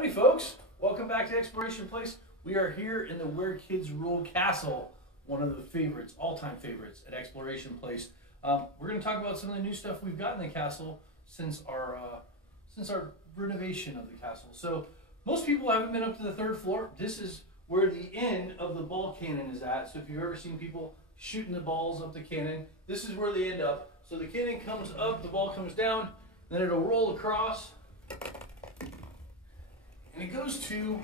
Howdy folks, welcome back to Exploration Place. We are here in the Where Kids Rule Castle, one of the favorites, all-time favorites at Exploration Place. We're going to talk about some of the new stuff we've got in the castle since our renovation of the castle. So most people haven't been up to the third floor. This is where the end of the ball cannon is at. So if you've ever seen people shooting the balls up the cannon, this is where they end up. So the cannon comes up, the ball comes down, then it'll roll across, and it goes to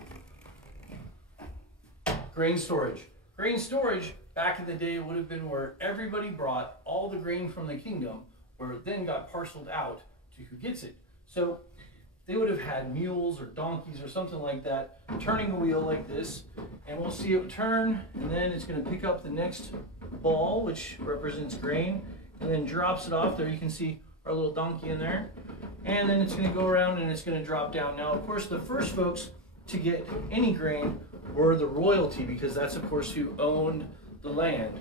grain storage. Grain storage, back in the day, would have been where everybody brought all the grain from the kingdom, where it then got parceled out to who gets it. So they would have had mules or donkeys or something like that, turning a wheel like this, and we'll see it turn, and then it's going to pick up the next ball, which represents grain, and then drops it off. There you can see our little donkey in there. And then it's going to go around and it's going to drop down. Now, of course, the first folks to get any grain were the royalty, because that's, of course, who owned the land.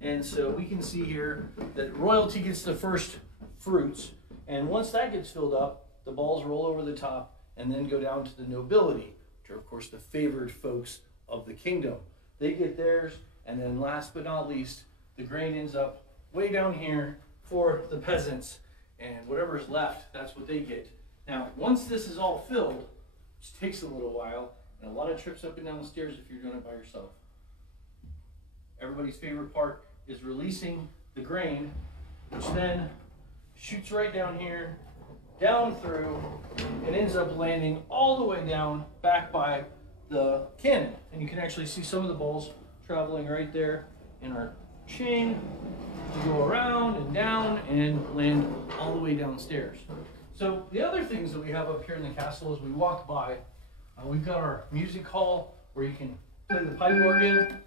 And so we can see here that royalty gets the first fruits. And once that gets filled up, the balls roll over the top and then go down to the nobility, which are, of course, the favored folks of the kingdom. They get theirs. And then last but not least, the grain ends up way down here for the peasants. And whatever's left, that's what they get. Now, once this is all filled, which takes a little while, and a lot of trips up and down the stairs if you're doing it by yourself. Everybody's favorite part is releasing the grain, which then shoots right down here, down through, and ends up landing all the way down back by the cannon. And you can actually see some of the balls traveling right there in our chain to go around and down and land all the way downstairs. So the other things that we have up here in the castle as we walk by, we've got our music hall where you can play the pipe organ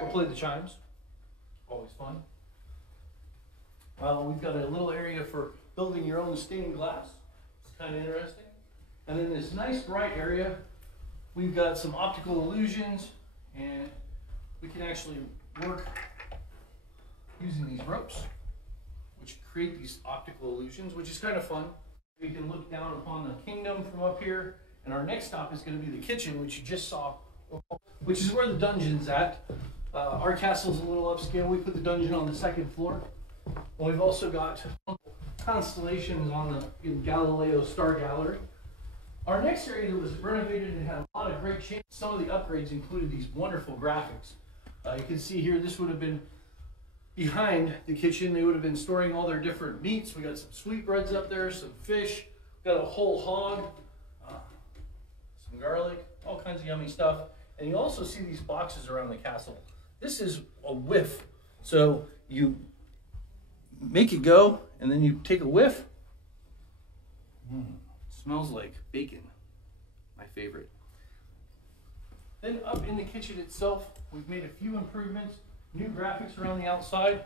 or play the chimes. Always fun. We've got a little area for building your own stained glass. It's kind of interesting. And then this nice bright area, we've got some optical illusions, and we can actually work using these ropes, which create these optical illusions, which is kind of fun. We can look down upon the kingdom from up here, and our next stop is going to be the kitchen, which you just saw, which is where the dungeon's at. Our castle's a little upscale. We put the dungeon on the second floor. And we've also got constellations on the Galileo Star Gallery. Our next area that was renovated and had a lot of great changes. Some of the upgrades included these wonderful graphics. You can see here, this would have been behind the kitchen. They would have been storing all their different meats. We got some sweetbreads up there, some fish, got a whole hog, some garlic, all kinds of yummy stuff. And you also see these boxes around the castle. This is a whiff. So you make it go, and then you take a whiff. Smells like bacon, my favorite. Then up in the kitchen itself, we've made a few improvements. New graphics around the outside.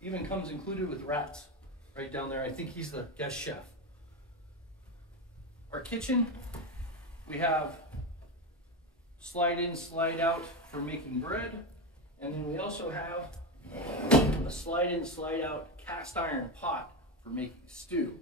Even comes included with rats right down there. I think he's the guest chef. Our kitchen, we have slide in, slide out for making bread. And then we also have a slide in, slide out cast iron pot for making stew.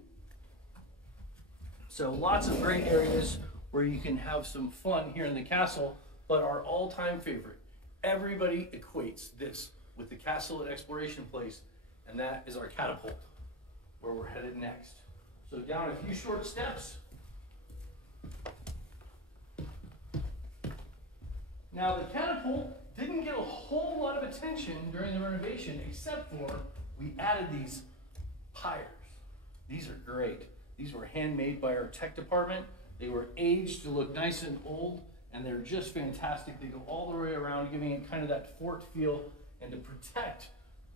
So lots of great areas where you can have some fun here in the castle, but our all-time favorite, everybody equates this with the castle at Exploration Place, and that is our catapult, where we're headed next. So down a few short steps. Now the catapult didn't get a whole lot of attention during the renovation, except for we added these pyres. These are great. These were handmade by our tech department. They were aged to look nice and old, and they're just fantastic. They go all the way around, giving it kind of that fort feel, and to protect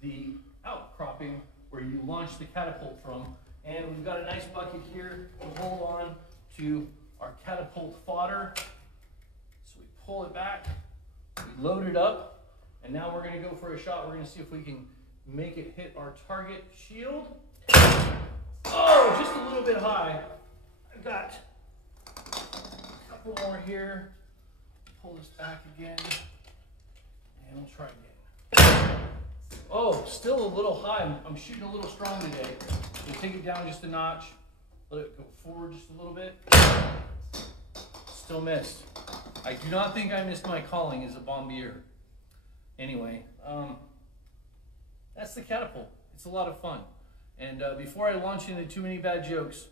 the outcropping where you launch the catapult from. And we've got a nice bucket here to hold on to our catapult fodder. So we pull it back, we load it up, and now we're going to go for a shot. We're going to see if we can make it hit our target shield. Oh, just a little bit high. I've got a couple more here. Pull this back again, and we'll try again. Oh, still a little high. I'm shooting a little strong today. We'll take it down just a notch. Let it go forward just a little bit. Still missed. I do not think I missed my calling as a bombier. Anyway, that's the Catapult. It's a lot of fun. And before I launch into too many bad jokes,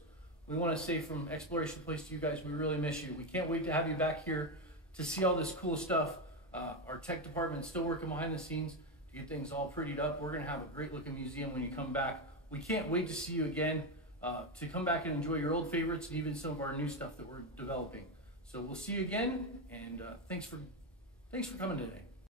we want to say from Exploration Place to you guys, we really miss you. We can't wait to have you back here to see all this cool stuff. Our tech department's still working behind the scenes to get things all prettied up. We're going to have a great looking museum when you come back. We can't wait to see you again, to come back and enjoy your old favorites and even some of our new stuff that we're developing. So we'll see you again, and thanks for coming today.